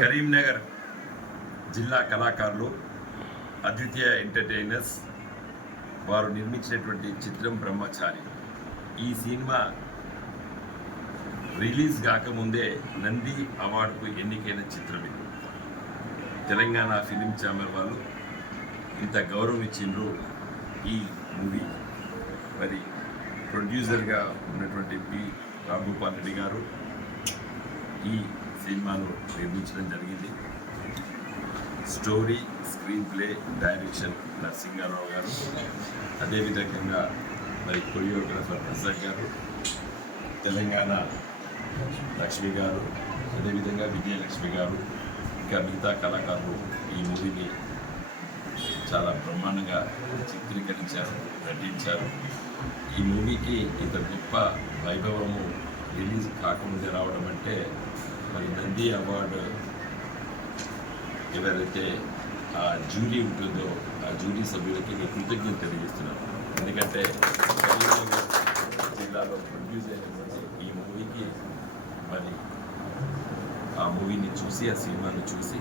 కరీంనగర్ జిల్లా కళాకారులు అద్వితీయ ఎంటర్టైనర్స్ వారు నిర్మించినటువంటి చిత్రం బ్రహ్మచారి. ఈ సినిమా రిలీజ్ కాకముందే నంది అవార్డుకు ఎన్నికైన చిత్రం ఇది. తెలంగాణ ఫిలిం ఛాంబర్ వాళ్ళు ఇంత గౌరవం ఇచ్చిండ్రు ఈ మూవీ. మరి ప్రొడ్యూసర్గా ఉన్నటువంటి పి రాంభూపాల్ రెడ్డి గారు ఈ సినిమాను నిర్మించడం జరిగింది. Story, screenplay, direction Narasimha Rao గారు, అదేవిధంగా మరి కొరియోగ్రాఫర్ ప్రసాద్ గారు, తెలంగాణ లక్ష్మి గారు, అదేవిధంగా విజయలక్ష్మి గారు, ఇంకా మిగతా కళాకారులు ఈ మూవీని చాలా బ్రహ్మాండంగా చిత్రీకరించారు, నటించారు. ఈ మూవీకి ఇంత గొప్ప వైభవము రిలీజ్ కాకముందే రావడం అంటే మరి నంది అవార్డు ఎవరైతే ఆ జ్యూరీ ఉంటుందో ఆ జ్యూరీ సభ్యులకి నేను కృతజ్ఞత తెలియజేస్తున్నాను. ఎందుకంటే కరీంనగర్ జిల్లాలో ప్రొడ్యూస్ అయినటువంటి ఈ మూవీకి మరి ఆ మూవీని చూసి, ఆ సినిమాను చూసి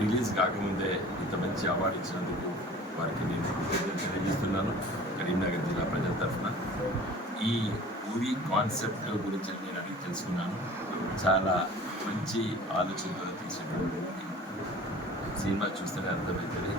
రిలీజ్ కాకముందే ఇంత మంచి అవార్డు ఇచ్చినందుకు వారికి నేను కృతజ్ఞత తెలియజేస్తున్నాను కరీంనగర్ జిల్లా ప్రజల తరఫున. ఈ మూవీ కాన్సెప్ట్ గురించి నేను అడిగి తెలుసుకున్నాను. చాలా మంచి ఆలోచనతో తీసినటువంటి సినిమా చూస్తేనే అర్థమవుతుంది.